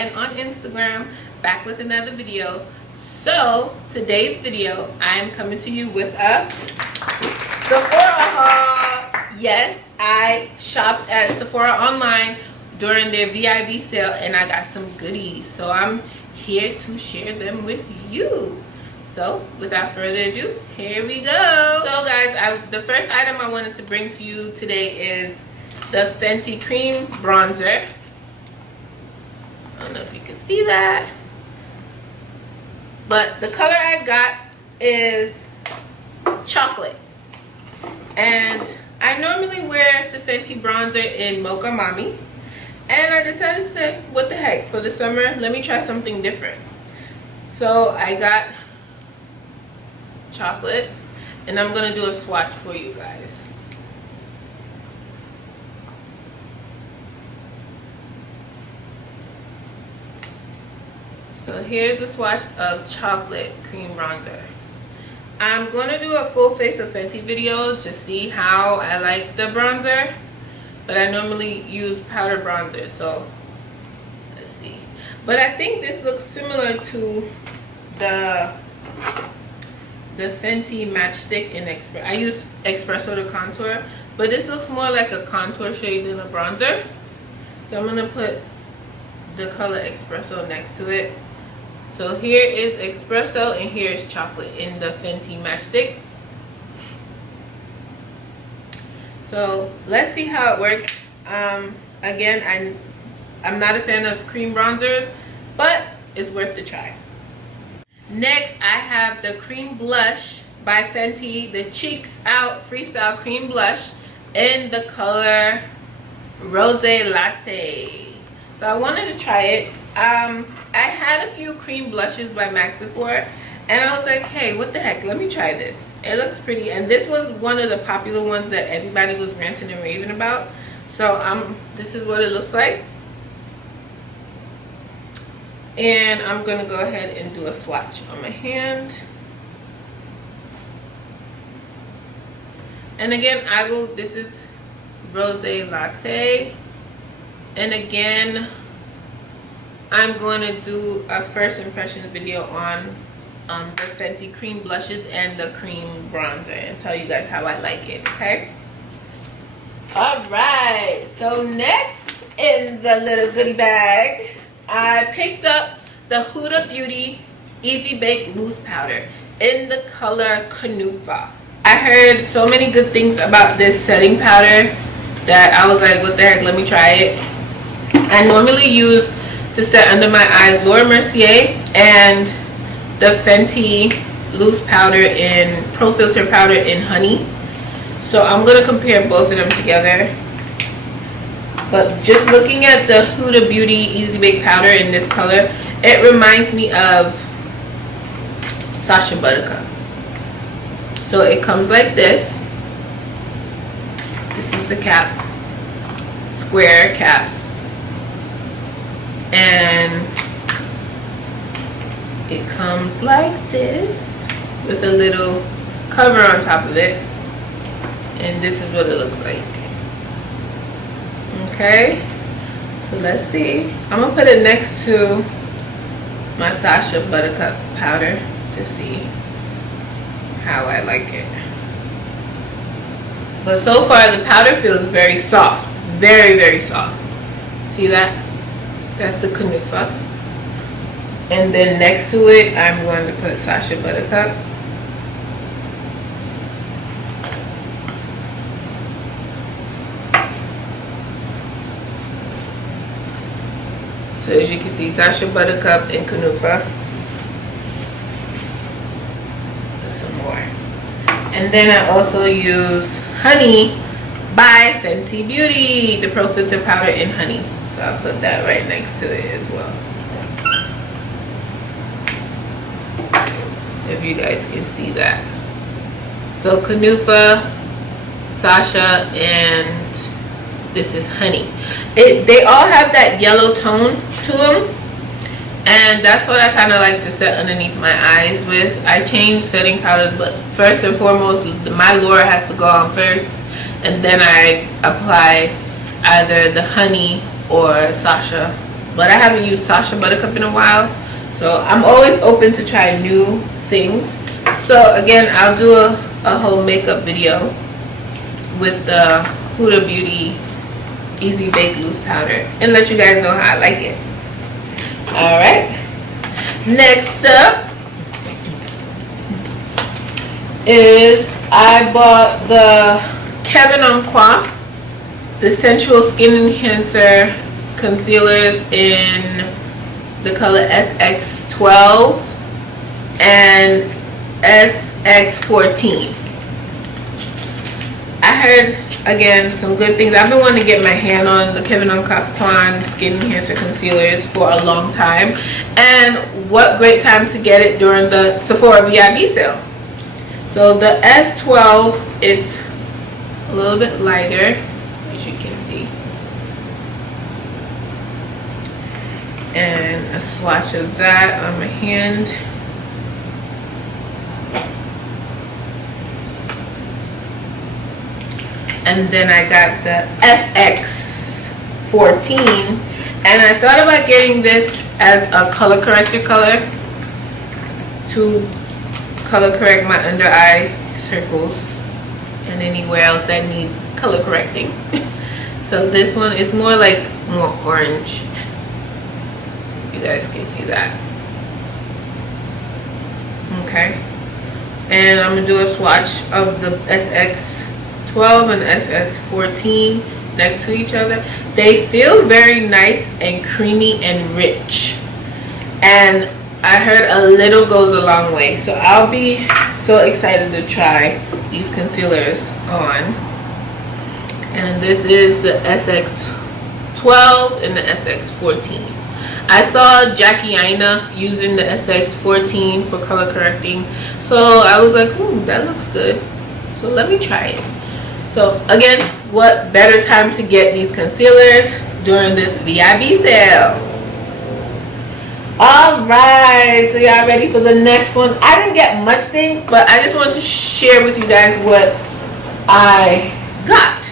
and on Instagram, back with another video. So today's video, I'm coming to you with a Sephora haul. Yes, I shopped at Sephora online during their VIB sale and I got some goodies. So I'm here to share them with you. So without further ado, here we go. So guys, the first item I wanted to bring to you today is the Fenty Cream Bronzer. I don't know if you can see that, but the color I got is chocolate. And I normally wear the Fenty bronzer in Mocha Mommy, and I decided to say, what the heck, for the summer, let me try something different. So I got chocolate, and I'm gonna do a swatch for you guys. So here's the swatch of chocolate cream bronzer. I'm gonna do a full face of Fenty video to see how I like the bronzer, but I normally use powder bronzer, so let's see. But I think this looks similar to the Fenty Matchstick in I use Espresso to contour, but this looks more like a contour shade than a bronzer. So I'm gonna put the color Espresso next to it. So here is Espresso and here is chocolate in the Fenty Matchstick. So let's see how it works. Again, I'm not a fan of cream bronzers, but it's worth the try. Next, I have the cream blush by Fenty, the Cheeks Out Freestyle Cream Blush in the color Rose Latte. So I wanted to try it. I had a few cream blushes by MAC before, and I was like, hey, what the heck, let me try this. It looks pretty, and this was one of the popular ones that everybody was ranting and raving about. So this is what it looks like. And I'm gonna go ahead and do a swatch on my hand. And again, this is Rose Latte. And again, I'm going to do a first impressions video on the Fenty cream blushes and the cream bronzer and tell you guys how I like it, okay? Alright, so next in the little goodie bag, I picked up the Huda Beauty Easy Bake Loose Powder in the color Kunufa. I heard so many good things about this setting powder that I was like, what the heck, let me try it. I normally use to set under my eyes Laura Mercier and the Fenty loose powder in Pro Filter powder in Honey. So I'm going to compare both of them together. But just looking at the Huda Beauty Easy Bake Powder in this color, it reminds me of Sacha Buttercup. So it comes like this. This is the cap, square cap. And it comes like this with a little cover on top of it. And this is what it looks like. Okay, so let's see. I'm gonna put it next to my Sacha Buttercup powder to see how I like it. But so far the powder feels very soft, very, very soft. See that? That's the Kunufa. And then next to it, I'm going to put Sacha Buttercup. So as you can see, Sacha Buttercup and Kunufa. Some more. And then I also use Honey by Fenty Beauty, the Pro Filter powder in Honey. So I'll put that right next to it as well. If you guys can see that. So Kunufa, Sacha, and this is Honey. They all have that yellow tone to them, and that's what I kind of like to set underneath my eyes with. I change setting powders, but first and foremost, my Laura has to go on first, and then I apply either the Honey or Sacha but I haven't used Tasha Buttercup in a while, so I'm always open to try new things. So again, I'll do a whole makeup video with the Huda Beauty Easy Bake Loose Powder and let you guys know how I like it. Alright, next up is I bought the Kevin Encore, the Sensual Skin Enhancer concealers in the color SX12 and SX14. I heard, again, some good things. I've been wanting to get my hand on the Kevin Encore Skin Enhancer concealers for a long time, and what great time to get it during the Sephora VIB sale. So the S12, it's a little bit lighter, as you can see, and a swatch of that on my hand. And then I got the SX14, and I thought about getting this as a color corrector color to color correct my under eye circles and anywhere else that needs color correcting. So this one is more orange. You guys can see that. Okay, and I'm gonna do a swatch of the SX12 and SX14 next to each other. They feel very nice and creamy and rich, and I heard a little goes a long way, so I'll be so excited to try these concealers on. And this is the SX12 and the SX14. I saw Jackie Aina using the SX14 for color correcting, so I was like, ooh, that looks good, so let me try it. So again, what better time to get these concealers during this VIB sale? Alright, so y'all ready for the next one? I didn't get much things, but I just wanted to share with you guys what I got.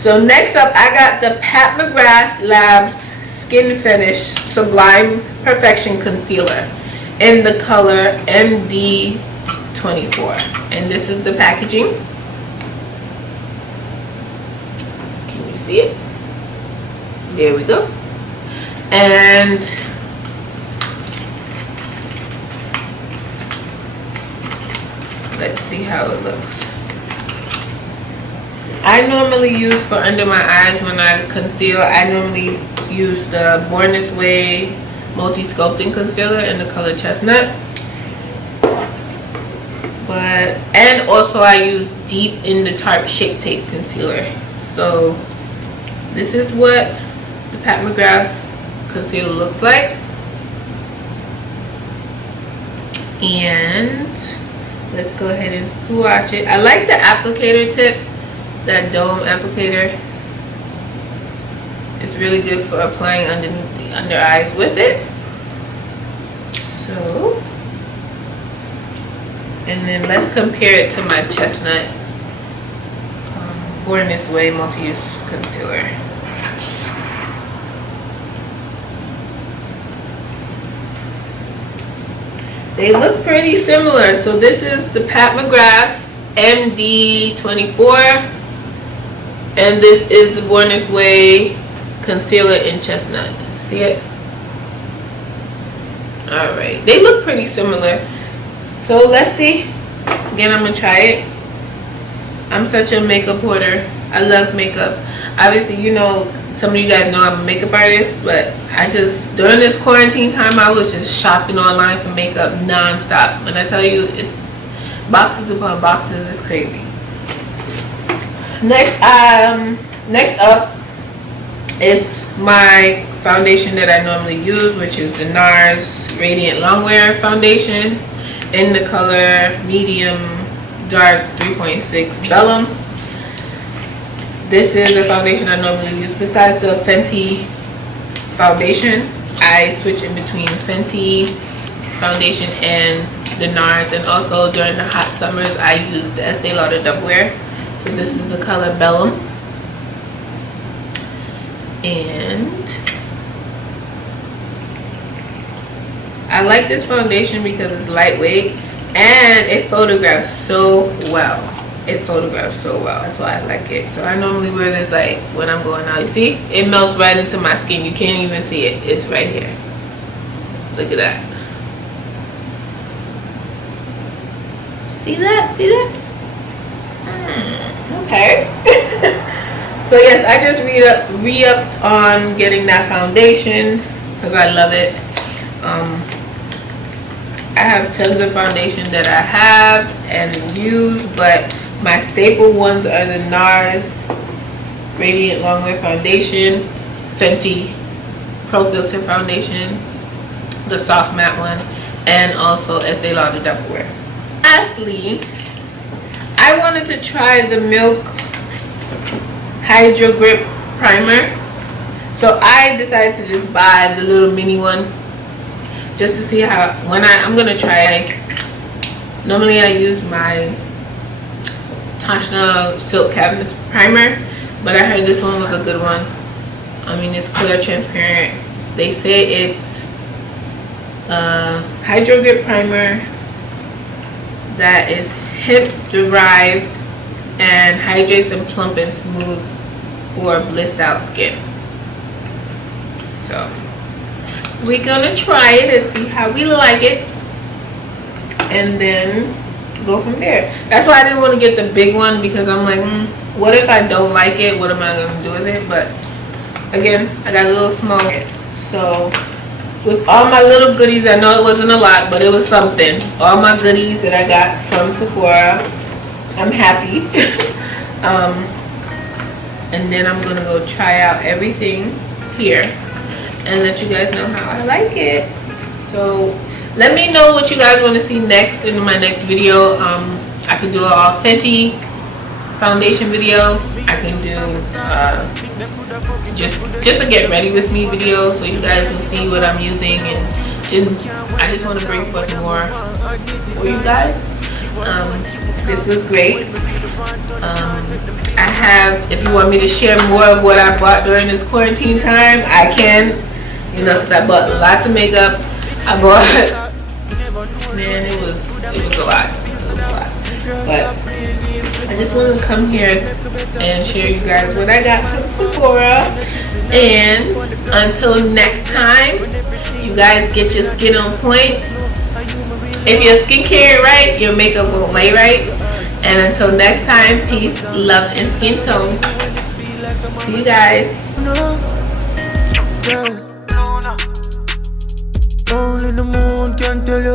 So next up, I got the Pat McGrath Labs Skin Finish Sublime Perfection Concealer in the color MD24. And this is the packaging. Can you see it? There we go. And let's see how it looks. I normally use for under my eyes when I conceal, I normally use the Born This Way Multi-Sculpting Concealer in the color Chestnut. And also I use Deep in the Tarte Shape Tape Concealer. So this is what the Pat McGrath concealer looks like. And let's go ahead and swatch it. I like the applicator tip, that dome applicator. It's really good for applying underneath the under eyes with it. So, and then let's compare it to my Chestnut Born This Way Multi-Use Concealer. They look pretty similar. So this is the Pat McGrath MD24, and this is the Born This Way concealer in Chestnut. See it? Alright, they look pretty similar. So let's see. Again, I'm gonna try it. I'm such a makeup hoarder. I love makeup. Obviously, you know, some of you guys know I'm a makeup artist, but I just, during this quarantine time, I was just shopping online for makeup non-stop. When I tell you, it's boxes upon boxes, it's crazy. Next up is my foundation that I normally use, which is the NARS Radiant Longwear Foundation in the color Medium Dark 3.6 Vellum. This is a foundation I normally use. Besides the Fenty foundation, I switch in between Fenty foundation and the NARS, and also during the hot summers I use the Estee Lauder Double Wear. So this is the color Bellum, and I like this foundation because it's lightweight and it photographs so well. It photographs so well. That's why I like it. So I normally wear this like when I'm going out. You see? It melts right into my skin. You can't even see it. It's right here. Look at that. See that? See that? Okay. So yes, I just re-upped on getting that foundation because I love it. I have tons of foundation that I have and use, but my staple ones are the NARS Radiant Longwear Foundation, Fenty Pro Filter Foundation, the soft matte one, and also Estee Lauder Double Wear. Lastly, I wanted to try the Milk Hydro Grip Primer. So I decided to just buy the little mini one just to see how, when I'm gonna try it. Normally I use my Tashna Silk Cabinet Primer, but I heard this one was a good one. I mean, it's clear, transparent. They say it's Hydro Grip Primer that is hemp derived and hydrates and plump and smooth for blissed out skin. So we're gonna try it and see how we like it, and then go from there. That's why I didn't want to get the big one, because I'm like, what if I don't like it? What am I gonna do with it? But again, I got a little small. So with all my little goodies, I know it wasn't a lot, but it was something. All my goodies that I got from Sephora, I'm happy. And then I'm gonna go try out everything here and let you guys know how I like it. So let me know what you guys want to see next in my next video. I can do an all Fenty foundation video. I can do just a get ready with me video, so you guys will see what I'm using, and I just want to bring forth more for you guys. This was great. I have, if you want me to share more of what I bought during this quarantine time, I can, you know, because I bought lots of makeup. I bought, man, it was a lot. It was a lot. But I just wanted to come here and share you guys what I got from Sephora. And until next time, you guys get your skin on point. If your skincare right, your makeup will lay right. And until next time, peace, love, and skin tone. See you guys. Only the moon can tell you.